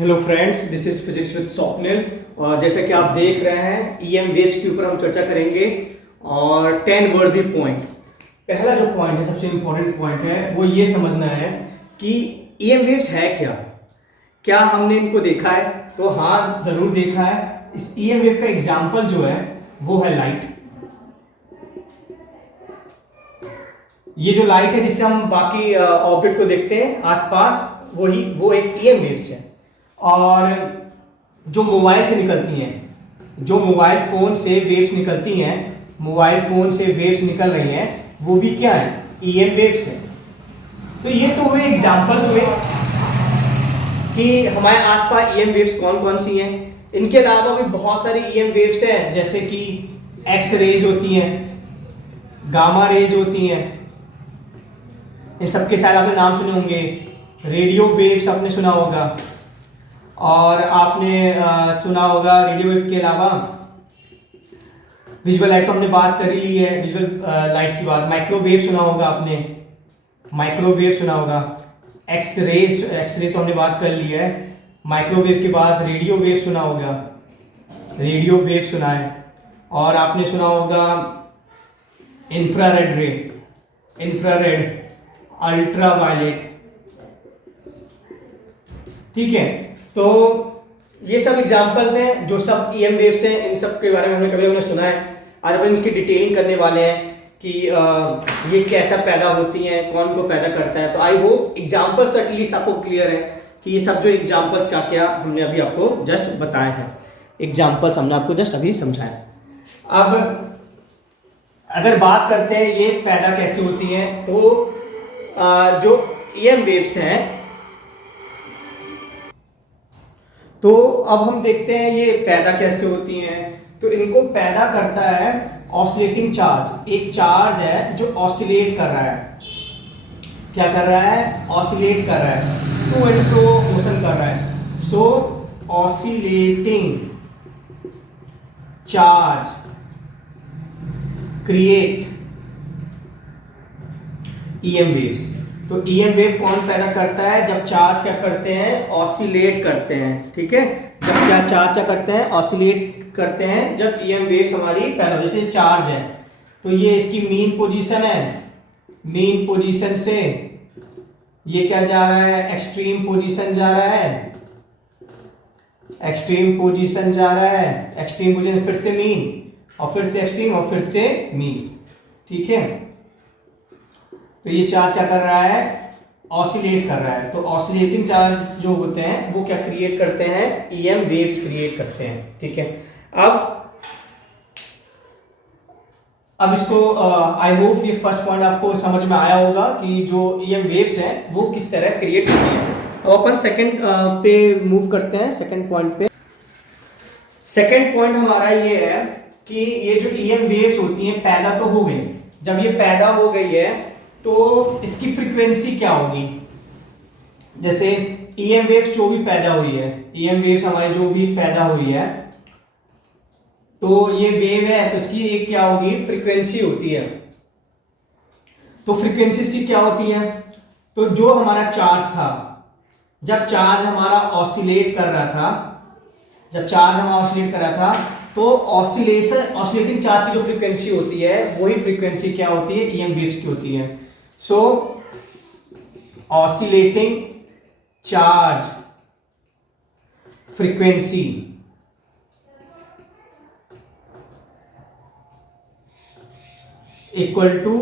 Hello friends, this is physics with Swapnil. और जैसा कि आप देख रहे हैं ईएम वेव्स के ऊपर हम चर्चा करेंगे और 10 वर्दी पॉइंट। पहला जो पॉइंट है, सबसे इम्पोर्टेंट पॉइंट है, वो ये समझना है कि ईएम वेव्स है क्या। क्या हमने इनको देखा है? तो हाँ, जरूर देखा है। इस ईएम वेव का एग्जाम्पल जो है वो है लाइट। ये जो लाइट है जिससे हम बाकी ऑब्जेक्ट को देखते हैं आसपास, वो एक ईएम वेव्स है। और जो मोबाइल से निकलती हैं, जो मोबाइल फोन से वेव्स निकलती हैं, मोबाइल फोन से वेव्स निकल रही हैं, वो भी क्या है? ईएम वेव्स है। तो ये तो हुए एग्जांपल्स हुए कि हमारे आसपास ईएम वेव्स कौन कौन सी हैं। इनके अलावा भी बहुत सारी ईएम वेव्स हैं, जैसे कि एक्स रेज होती हैं, गामा रेज होती हैं। इन सबके शायद आपने नाम सुने होंगे। रेडियो वेव्स आपने सुना होगा, और आपने सुना होगा रेडियो वेव के अलावा विजुअल लाइट तो हमने बात कर ही ली है। विजुअल लाइट की बात, माइक्रोवेव सुना होगा आपने, माइक्रोवेव सुना होगा। एक्सरे तो हमने बात कर ली है। माइक्रोवेव के बाद रेडियो वेव सुना होगा, रेडियो वेव सुना है। और आपने सुना होगा इंफ्रारेड रे, इंफ्रारेड, अल्ट्रावायलेट। ठीक है, तो ये सब एग्जांपल्स हैं, जो सब ईएम वेव्स हैं। इन सब के बारे में हमने सुना है। आज अपन इनकी डिटेलिंग करने वाले हैं कि ये कैसा पैदा होती हैं, कौन को पैदा करता है। तो आई होप एग्जांपल्स तो एटलीस्ट आपको क्लियर है कि ये सब जो एग्जांपल्स क्या क्या हमने अभी आपको जस्ट बताए हैं। एग्जांपल्स हमने आपको जस्ट अभी समझाए। अब अगर बात करते हैं ये पैदा कैसे होती हैं, तो जो ईएम वेव्स हैं, तो अब हम देखते हैं ये पैदा कैसे होती हैं। तो इनको पैदा करता है ऑसिलेटिंग चार्ज। एक चार्ज है जो ऑसिलेट कर रहा है। क्या कर रहा है? ऑसिलेट कर रहा है, टू एंड फ्रो मोशन कर रहा है। So oscillating charge create EM waves. तो ईएम वेव कौन पैदा करता है? जब चार्ज क्या करते हैं? ऑसिलेट करते हैं। ठीक है, जब क्या चार्ज क्या करते हैं? ऑसिलेट करते हैं। जब ईएम वेव्स हमारी पैदा होती है, जैसे चार्ज है तो ये इसकी मीन पोजीशन है, मीन पोजीशन से ये क्या जा रहा है? एक्सट्रीम पोजीशन जा रहा है, एक्सट्रीम पोजीशन जा रहा है, एक्सट्रीम पोजीशन फिर से मीन, और फिर से एक्सट्रीम, और फिर से मीन। ठीक है, तो ये चार्ज क्या कर रहा है? ऑसिलेट कर रहा है। तो ऑसिलेटिंग चार्ज जो होते हैं वो क्या क्रिएट करते हैं? ईएम वेव्स क्रिएट करते हैं। ठीक है, अब इसको आई होप ये फर्स्ट पॉइंट आपको समझ में आया होगा कि जो ईएम वेव्स हैं वो किस तरह क्रिएट होती हैं। अब अपन सेकंड पे मूव करते हैं, सेकंड पॉइंट पे। सेकंड पॉइंट हमारा ये है कि ये जो ईएम वेव्स होती हैं पैदा तो हो गई। जब ये पैदा हो गई है तो इसकी फ्रीक्वेंसी क्या होगी? जैसे ईएम वेव्स जो भी पैदा हुई है, ईएम वेव्स हमारी जो भी पैदा हुई है, तो ये वेव है तो इसकी एक क्या होगी? फ्रीक्वेंसी होती है। तो फ्रीक्वेंसी इसकी क्या होती है? तो जो हमारा चार्ज था, जब चार्ज हमारा ऑसिलेट कर रहा था, जब चार्ज हमारा ऑसिलेट कर रहा था, तो ऑसिलेटिंग चार्ज की जो फ्रीक्वेंसी होती है वही फ्रीक्वेंसी क्या होती है? ईएम वेव्स की होती है। So oscillating charge frequency equal to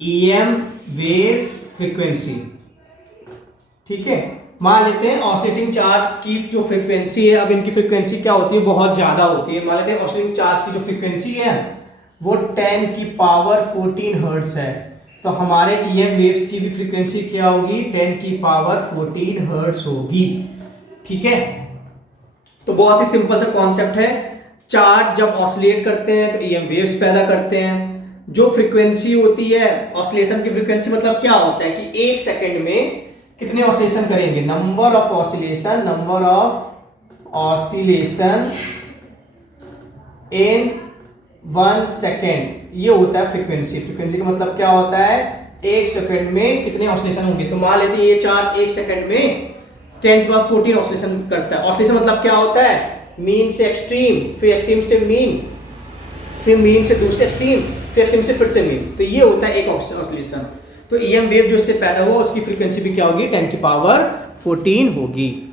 EM wave frequency. ठीक है, मान लेते हैं ऑसिलेटिंग चार्ज की जो फ्रीक्वेंसी है, अब इनकी फ्रीक्वेंसी क्या होती है? बहुत ज्यादा होती है। मान लेते हैं ऑसिलेटिंग चार्ज की जो फ्रीक्वेंसी है वो 10 की पावर 14 हर्ट्ज है। तो हमारे ईएम वेव्स की भी फ्रीक्वेंसी क्या होगी? 10 की पावर 14 हर्ट्ज होगी। ठीक है, तो बहुत ही सिंपल सा कॉन्सेप्ट है। चार्ज जब ऑसिलेट करते हैं तो ईएम वेव्स पैदा करते हैं। जो फ्रीक्वेंसी होती है, ऑसिलेशन की फ्रीक्वेंसी मतलब क्या होता है कि एक सेकंड में कितने ऑसिलेशन करेंगे? Number of oscillation, number of oscillation in 1 second, ये होता है फ्रीक्वेंसी। फ्रीक्वेंसी का मतलब क्या होता है? एक सेकंड में कितने ऑसिलेशन होंगे। तो मान लेते हैं ये चार्ज एक सेकंड में 10 की पावर 14 ऑसिलेशन करता है। ऑसिलेशन मतलब क्या होता है, मीन से एक्सट्रीम, फिर एक्सट्रीम से मीन, फिर मीन से दूसरे एक्सट्रीम, फिर एक्सट्रीम से फिर से मीन। तो ये होता है एक ऑसिलेशन। तो ईएम वेव जो इससे पैदा हुआ उसकी फ्रीक्वेंसी भी क्या होगी, 10 की पावर 14 होगी।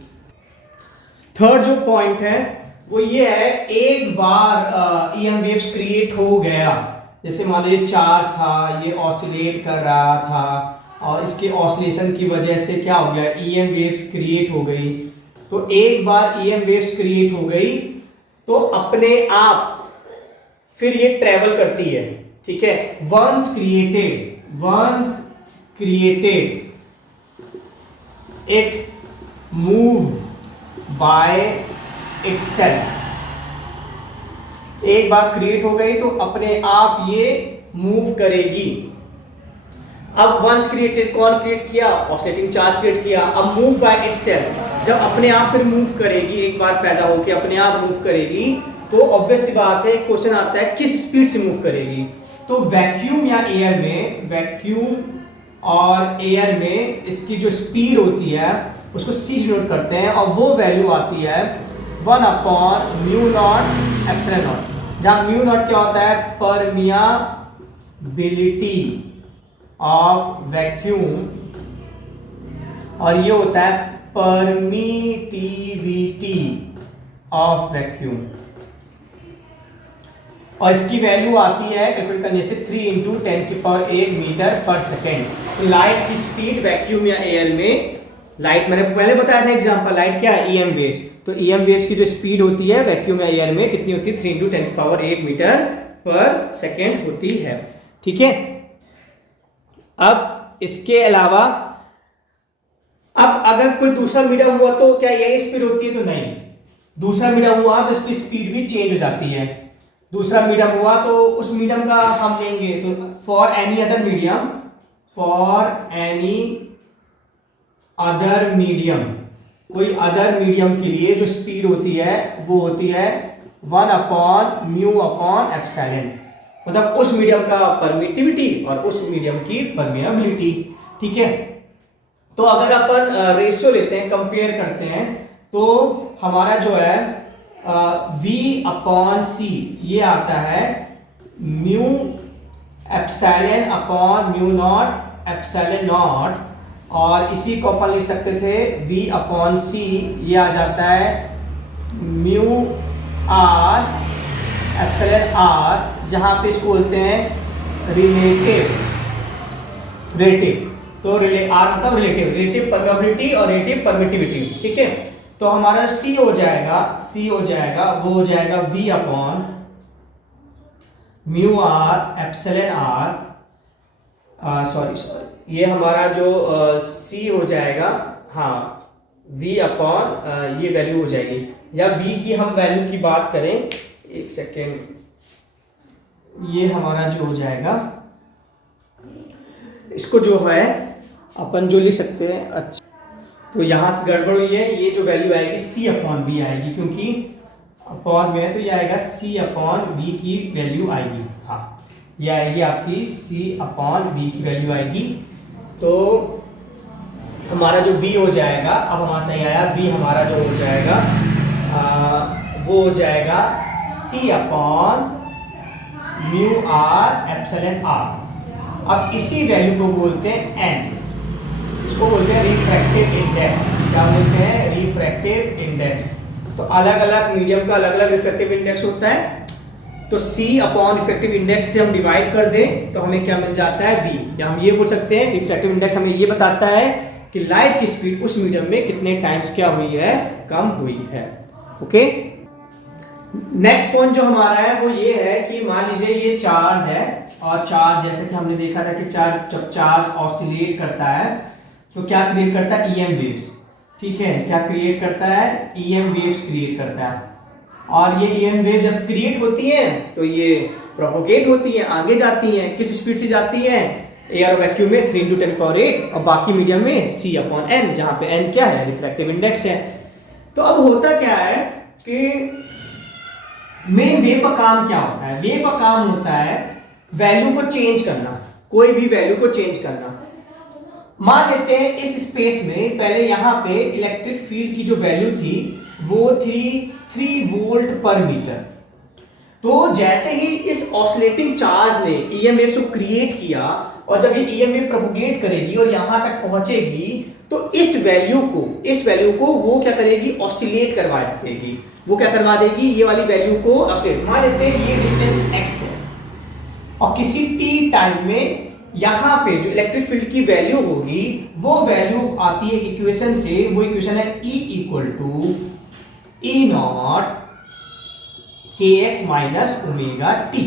थर्ड जो पॉइंट है वो ये है, एक बार ईएम वेव्स क्रिएट हो गया, जैसे मान लो ये चार्ज था, ये ऑसिलेट कर रहा था और इसके ऑसिलेशन की वजह से क्या हो गया, ईएम वेव्स क्रिएट हो गई। तो एक बार ईएम वेव्स क्रिएट हो गई तो अपने आप फिर ये ट्रेवल करती है, ठीक है। Once created it move by itself. एक बार क्रिएट हो गई तो अपने आप ये मूव करेगी। अब वंस क्रिएटेड, कौन क्रिएट किया, ऑसिलेटिंग चार्ज क्रिएट किया। अब मूव बाय इटसेल्फ, जब अपने आप फिर मूव करेगी, एक बार पैदा होकर अपने आप मूव करेगी, तो ऑब्वियस सी बात है, क्वेश्चन आता है किस स्पीड से मूव करेगी। तो वैक्यूम या एयर में, वैक्यूम और एयर में इसकी जो स्पीड होती है उसको c डिनोट करते हैं और वो वैल्यू आती है 1/μ0 एप्सिलॉन नॉट, जहां म्यू नॉट क्या होता है, परमियाबिलिटी ऑफ वैक्यूम, और ये होता है परमिटिविटी ऑफ वैक्यूम। और इसकी वैल्यू आती है कैलकुलेट करने से 3 × 10⁸ मीटर पर सेकेंड। तो लाइट की स्पीड वैक्यूम या एयर में, लाइट मैंने पहले बताया था एग्जांपल, लाइट क्या है, ईएम वेव्स। तो ईएम वेव्स की जो स्पीड होती है वैक्यूम या एयर में कितनी होती है, 3 × 10⁸ मीटर पर सेकेंड होती है, ठीक है। अब इसके अलावा अब अगर कोई दूसरा मीडियम हुआ तो क्या यही स्पीड होती है, तो नहीं, दूसरा मीडियम हुआ तो इसकी स्पीड भी चेंज हो जाती है। दूसरा मीडियम हुआ तो उस मीडियम का हम लेंगे, तो फॉर एनी अदर मीडियम, कोई अदर मीडियम के लिए जो स्पीड होती है वो होती है 1/μ/ε, मतलब उस मीडियम का परमिटिविटी और उस मीडियम की परमिएबिलिटी, ठीक है। तो अगर अपन रेशियो लेते हैं, कंपेयर करते हैं, तो हमारा जो है V/C ये आता है μ/μ0 और इसी को अपन लिख सकते थे V/C, ये आ जाता है μr/r, जहां पे इसको बोलते हैं रिलेटिव। तो R मतलब रिलेटिव परमेबिलिटी और रिलेटिव परमिटिविटी, ठीक है। तो हमारा C हो जाएगा वो हो जाएगा V/μr/r, सॉरी ये हमारा जो C हो जाएगा, हाँ ये वैल्यू हो जाएगी। या V की हम वैल्यू की बात करें, एक सेकेंड, ये हमारा जो हो जाएगा, इसको जो है अपन जो लिख सकते हैं, अच्छा तो यहाँ से गड़बड़ हुई है, ये जो वैल्यू आएगी C/V आएगी, क्योंकि अपॉन में है तो ये आएगा C/V की वैल्यू आएगी, हाँ ये आएगी आपकी C/V की वैल्यू आएगी। तो हमारा जो V हो जाएगा, अब हमारा सही आया, V हमारा जो हो जाएगा वो हो जाएगा C/μr/r। अब इसी वैल्यू को बोलते हैं n, इसको बोलते हैं रिफ्रैक्टिव इंडेक्स। क्या बोलते हैं, रिफ्रैक्टिव इंडेक्स। तो अलग अलग मीडियम का अलग अलग रिफ्रैक्टिव इंडेक्स होता है। तो C/रिफ्रैक्टिव इंडेक्स से हम डिवाइड कर दें तो हमें क्या मिल जाता है, V। या हम ये बोल सकते हैं रिफ्रैक्टिव इंडेक्स हमें ये बताता है कि लाइट की स्पीड उस मीडियम में कितने टाइम्स क्या हुई है, कम हुई है, ओके। नेक्स्ट पॉइंट जो हमारा है वो ये है कि मान लीजिए ये चार्ज है, और चार्ज जैसे कि हमने देखा था कि जब चार्ज ऑसिलेट करता है तो क्या क्रिएट करता है, ईएम वेव्स, ठीक है। क्या क्रिएट करता है, ईएम वेव्स क्रिएट करता है। और ये ईएम वेव जब क्रिएट होती है तो ये प्रोपोगेट होती है, आगे जाती हैं, किस स्पीड से जाती हैं, एयर वैक्यूम में 3 × 10⁸, और बाकी मीडियम में C/n, जहां पे n क्या है, रिफ्रैक्टिव इंडेक्स है। तो अब होता क्या है कि मेन वेव का काम क्या होता है, वेव का काम होता है वैल्यू को चेंज करना, कोई भी वैल्यू को चेंज करना। मान लेते हैं इस स्पेस में पहले यहाँ पे इलेक्ट्रिक फील्ड की जो वैल्यू थी वो थी 3 वोल्ट पर मीटर। तो जैसे ही इस ऑसिलेटिंग चार्ज ने ईएमएफ को क्रिएट किया और जब ये ईएमएफ प्रोपोगेट करेगी और यहां तक पहुंचेगी तो इस वैल्यू को वो क्या करेगी, ऑसिलेट करवा देगी। वो क्या करवा देगी, ये वाली वैल्यू को ऑसिलेट। मान लेते हैं ये डिस्टेंस x है और किसी t टाइम में यहां पे जो इलेक्ट्रिक फील्ड की वैल्यू होगी वो वैल्यू आती है इक्वेशन से, वो इक्वेशन है E equal to E naught kx minus omega t.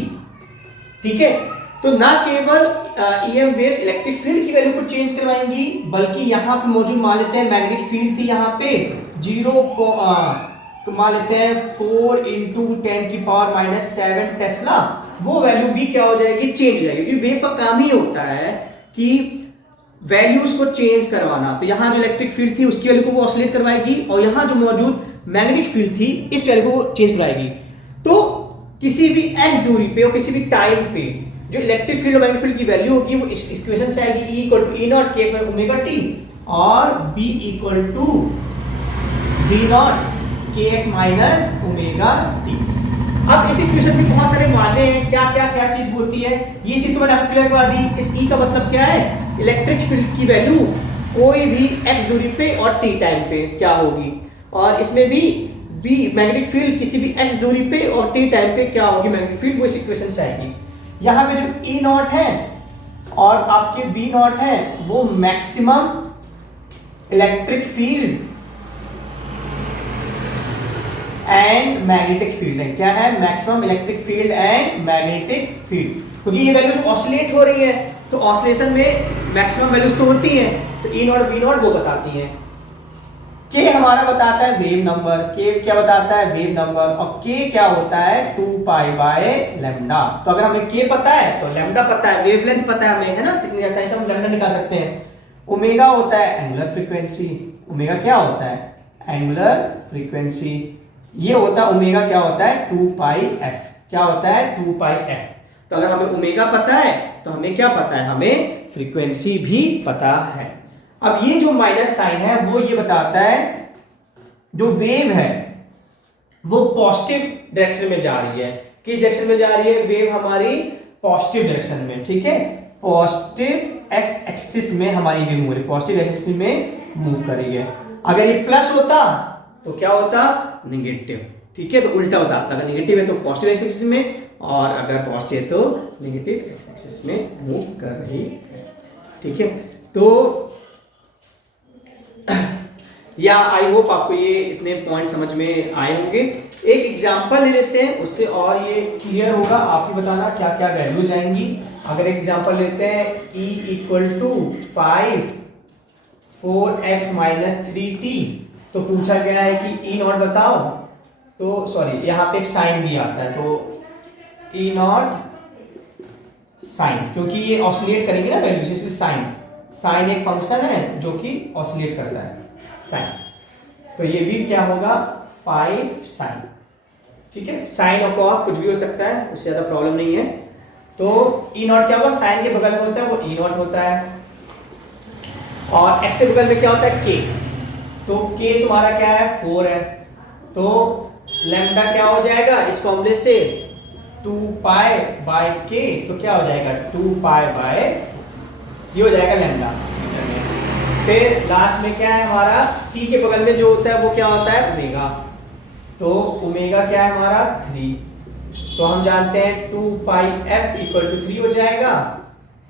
ठीक है, तो ना केवल ईएम वेव्स इलेक्ट्रिक फील्ड की वैल्यू को चेंज करवाएंगी बल्कि यहां पे मौजूद मान लेते हैं मैग्नेटिक फील्ड थी यहां पे 0 मान लेते हैं 4 इंटू 10 की पावर माइनस 7 टेस्ला, वो वैल्यू भी क्या हो जाएगी, चेंज हो जाएगी। क्योंकि वेव का काम ही होता है कि वैल्यूज को चेंज करवाना। तो यहां जो इलेक्ट्रिक फील्ड थी उसकी वैल्यू को वो ऑसिलेट करवाएगी और यहां जो मौजूद मैग्नेटिक फील्ड थी इस वैल्यू को चेंज कराएगी। तो किसी भी x दूरी पे और किसी भी टाइम पे जो इलेक्ट्रिक फील्ड और मैग्नेटिक फील्ड की वैल्यू होगी वो इस इक्वेशन से आएगी, E equal to E naught kx minus omega t और B equal to B naught kx minus omega t. अब इस इक्वेशन में बहुत सारे माने हैं, क्या चीज बोलती है, ये चीज तो मैंने आपको क्लियर करवा दी। इस E का मतलब क्या है, इलेक्ट्रिक फील्ड की वैल्यू कोई भी x दूरी पे और t टाइम पे क्या होगी, और इसमें भी B मैग्नेटिक फील्ड किसी भी x दूरी पे और t टाइम पे क्या होगी मैग्नेटिक फील्ड, वो इस इक्वेशन से आएगी। यहाँ पे जो E नॉट है और आपके B नॉट है वो maximum electric field and magnetic field है। क्या है, maximum electric field and magnetic field. क्योंकि ये वैल्यूज ऑसिलेट हो रही है तो ऑसिलेशन में मैक्सिमम वैल्यूज तो होती हैं, तो E नॉट B नॉट वो बताती हैं। K हमारा बताता है वेव नंबर, K क्या बताता है, वेव नंबर, और K क्या होता है 2 पाई बाय लैम्डा। तो अगर हमें K पता है तो लैम्डा पता है, वेवलेंथ पता है हमें, है ना, कितनी आसानी से हम लैम्डा निकाल सकते हैं। ओमेगा होता है एंगुलर फ्रीक्वेंसी, ओमेगा क्या होता है, एंगुलर फ्रीक्वेंसी। ये होता है ओमेगा क्या होता है 2 पाई f, क्या होता है 2 पाई f। तो अगर हमें ओमेगा पता है तो हमें क्या पता है, हमें फ्रीक्वेंसी भी पता है। अब ये जो माइनस साइन है वो ये बताता है जो वेव है वो पॉजिटिव डायरेक्शन में जा रही है। किस डायरेक्शन में जा रही है, वेव हमारी पॉजिटिव डायरेक्शन में। ठीक है, पॉजिटिव एक्स एक्सिस में हमारी वेव मूव रही है, पॉजिटिव एक्सिस में मूव कर रही है। अगर ये प्लस होता तो क्या होता, नेगेटिव। ठीक है, तो उल्टा बताता, अगर नेगेटिव है तो पॉजिटिव एक्सिस में और अगर पॉजिटिव है तो नेगेटिव एक्सिस में मूव कर रही है। ठीक है, तो या आई होप आपको ये इतने पॉइंट समझ में आए होंगे। एक एग्जांपल ले लेते हैं, उससे और ये क्लियर होगा। आप ही बताना क्या क्या वैल्यूज आएंगी। अगर एग्जांपल लेते हैं E equal to 5 4x minus 3t, तो पूछा गया है कि E नॉट बताओ। तो सॉरी, यहाँ पे एक साइन भी आता है, तो E नॉट साइन, क्योंकि ये ऑसिलेट करेंगे ना वैल्यू, इसलिए साइन एक फंक्शन है जो कि ऑसिलेट करता है साइन। तो ये भी क्या होगा 5 साइन। ठीक है, साइन और कॉस कुछ भी हो सकता है, उससे ज्यादा प्रॉब्लम नहीं है। तो E नॉट क्या होगा, साइन के बगल में होता है वो E नॉट होता है, और x के बगल में क्या होता है k। तो k तुम्हारा क्या है 4 है, तो लैम्डा क्या हो जाएगा इस फॉर्मूले से 2 पाई बाय k, तो क्या हो जाएगा 2 पाई बाय, ये हो जाएगा लैम्डा। फिर लास्ट में क्या है हमारा, t के बगल में जो होता है वो क्या होता है ओमेगा, तो ओमेगा क्या है हमारा 3। तो हम जानते हैं 2 पाई f इक्वल टू 3 हो जाएगा,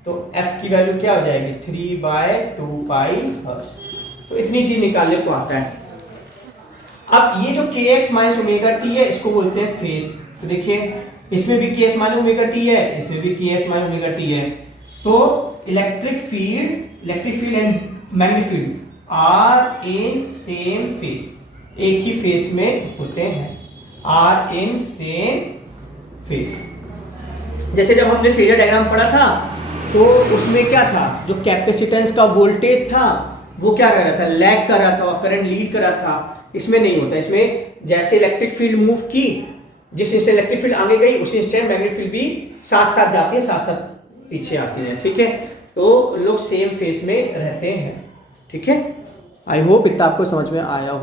तो f की वैल्यू क्या हो जाएगी 3 बाय 2 पाई हर्ट्ज। तो इतनी चीज निकालने को आता है। अब ये जो kx माइनस ओमेगा टी है इसको बोलते हैं फेज। तो देखिए इसमें भी kx माइनस ओमेगा टी है, इसमें भी kx माइनस ओमेगा टी है। तो electric field and magnetic field are in same phase, एक ही फेज में होते हैं, आर इन सेम फेज। जैसे जब हमने फेजर डायग्राम पढ़ा था तो उसमें क्या था, जो कैपेसिटेंस का वोल्टेज था वो क्या कर रहा था, लैग कर रहा था और करंट लीड कर रहा था। इसमें नहीं होता, इसमें जैसे इलेक्ट्रिक फील्ड मूव की, जिस इंस्टेंट इलेक्ट्रिक फील्ड आगे गई उसी इंस्टेंट मैग्नेटिक फील्ड भी साथ साथ जाती है, साथ साथ पीछे आती है। ठीक है, तो लोग सेम फेस में रहते हैं। ठीक है, आई होप इतना आपको समझ में आया हो।